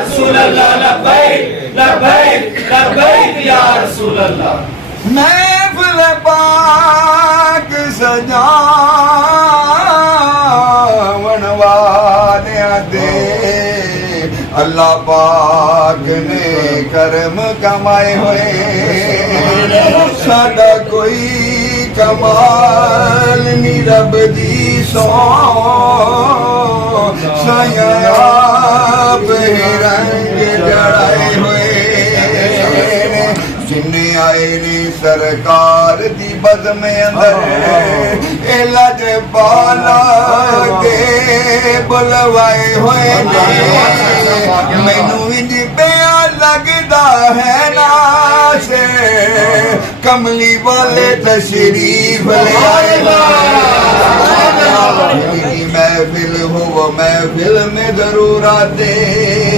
رسول اللہ لبیک لبیک لبیک یا رسول اللہ. محفل پاک سجاون والیاں دے اللہ پاک نے کرم کمائے ہوئے. ساڈا کوئی کمال نہیں رب دی سو سایہ آپ رنگ جڑائے ہوئے. جنہیں آئے نے سرکار دی بزم اندر لج بالا کے بلوائے ہوئے نے. مینوں انج پیا لگدا ہے ناس کملی والے تشریف لے آئے. محفل ہو وہ محفل میں ضرور آتے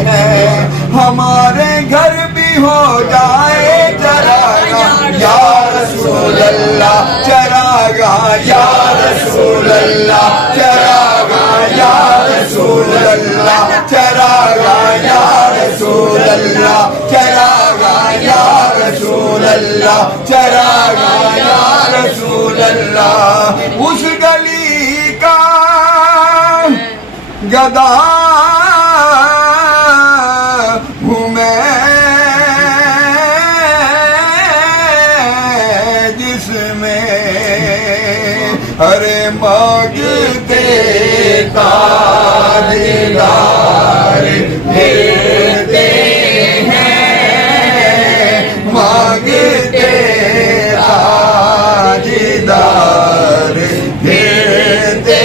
ہیں. ہمارے گھر بھی ہو جائے چراغاں یا رسول اللہ چراغاں یا رسول اللہ چراغاں یا رسول اللہ چراغاں یا رسول اللہ چراغاں یا رسول اللہ چراغاں یا رسول اللہ. اس گلی کا گدا ہوں میں جس میں ارے مانگتے تاجدار پھرتے ہیں مانگتے تاجدار پھرتے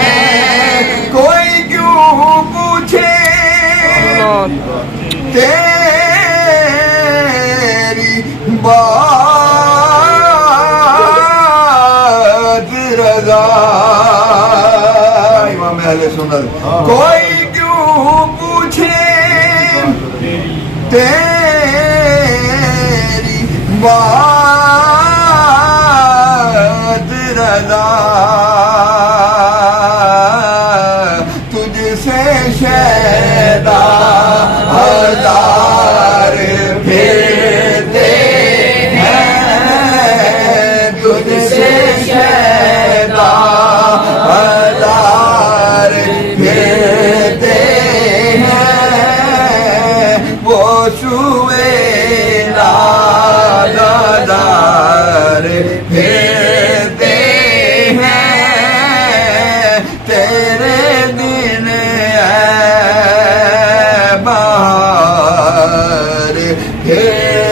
ہیں. کوئی کیوں پوچھے تیری بات رضا. امام اہل سنت. کوئی کیوں پوچھے تیری بات رضا تجھ سے شیدا ہزار پھرتے ہیں. تجھ سے شیدا ہزار پھرتے ہیں. وہ سوئے لادار پھرتے ہیں. تیرے دن اے بہار پھر